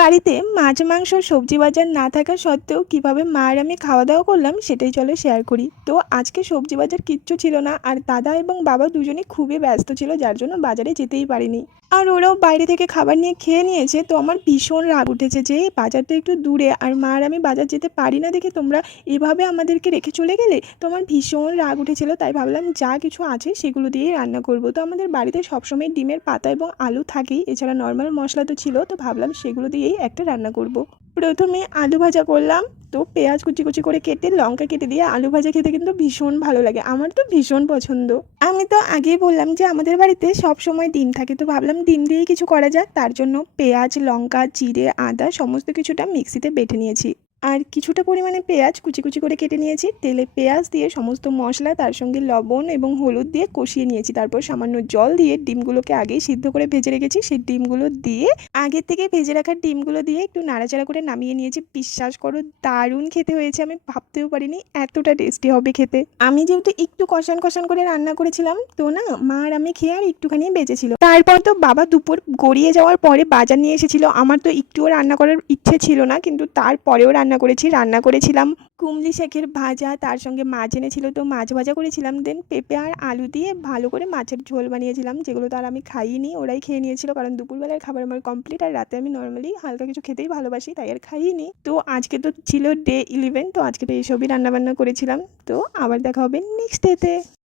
বাড়িতে মাছ মাংস সবজি বাজার না থাকা সত্ত্বেও কিভাবে মা আর আমি খাওয়া দাওয়া করলাম সেটাই চলো শেয়ার করি। তো আজকে সবজি বাজার কিচ্ছু ছিল না, আর দাদা এবং বাবা দুজনেই খুবই ব্যস্ত ছিল, যার জন্য বাজারে যেতেই পারিনি। আর ওরাও বাইরে থেকে খাবার নিয়ে খেয়ে নিয়েছে। তো আমার ভীষণ রাগ উঠেছে যে বাজারটা একটু দূরে, আর মা আর আমি বাজার যেতে পারি না দেখে তোমরা এভাবে আমাদেরকে রেখে চলে গেলে। তো আমার ভীষণ রাগ উঠেছিল, তাই ভাবলাম যা কিছু আছে সেগুলো দিয়েই রান্না করব। তো আমাদের বাড়িতে সবসময় ডিমের পাতা এবং আলু থাকেই, এছাড়া নর্মাল মশলা তো ছিল, তো ভাবলাম সেগুলো দিয়েই একটা রান্না করব। প্রথমে আলু ভাজা করলাম। তো পেঁয়াজ কুচি কুচি করে কেটে লঙ্কা কেটে দিয়ে আলু ভাজা খেতে কিন্তু ভীষণ ভালো লাগে, আমার তো ভীষণ পছন্দ। আমি তো আগেই বললাম যে আমাদের বাড়িতে সব সময় ডিম থাকে, তো ভাবলাম ডিম দিয়েই কিছু করা যাক। তার জন্য পেঁয়াজ লঙ্কা জিরে আদা সমস্ত কিছুটা মিক্সিতে বেটে নিয়েছি। আর কিছুটা পরিমাণে পেঁয়াজ কুচি কুচি করে কেটে নিয়েছি। তেলে পেঁয়াজ দিয়ে সমস্ত মশলা তার সঙ্গে লবণ এবং হলুদ দিয়ে কষিয়ে নিয়েছি। তারপর সামান্য জল দিয়ে ডিমগুলোকে আগেই সিদ্ধ করে ভেজে রেখেছি সেই ডিমগুলো দিয়ে, আগে থেকে ভেজে রাখা ডিমগুলো দিয়ে একটু নাড়াচাড়া করে নামিয়ে নিয়েছি। বিশ্বাস করো দারুণ খেতে হয়েছে, আমি ভাবতেও পারিনি এতটা টেস্টি হবে খেতে। আমি যেহেতু একটু কষান কষান করে রান্না করেছিলাম, তো না মা আর আমি খেয়ে আর একটুখানি বেঁচেছিল। তারপর তো বাবা দুপুর গড়িয়ে যাওয়ার পরে বাজার নিয়ে এসেছিল। আমার তো একটুও রান্না করার ইচ্ছে ছিল না, কিন্তু তারপরেও রান্না করেছিলাম কুমলি শাকের ভাজা, তার সঙ্গে মাছ এনেছিল তো মাছ ভাজা করেছিলাম, দেন পেঁপে আর আলু দিয়ে ভালো করে মাছের ঝোল বানিয়েছিলাম, যেগুলো তো আর আমি খাইনি, ওরাই খেয়ে নিয়েছিল, কারণ দুপুরবেলার খাবার আমার কমপ্লিট। আর রাতে আমি নর্মালি হালকা কিছু খেতেই ভালোবাসি, তাই আর খাইনি। তো আজকে তো ছিল ডে 11, তো আজকে তো এইসবই রান্নাবান্না করেছিলাম। তো আবার দেখা হবে নেক্সট ডেতে।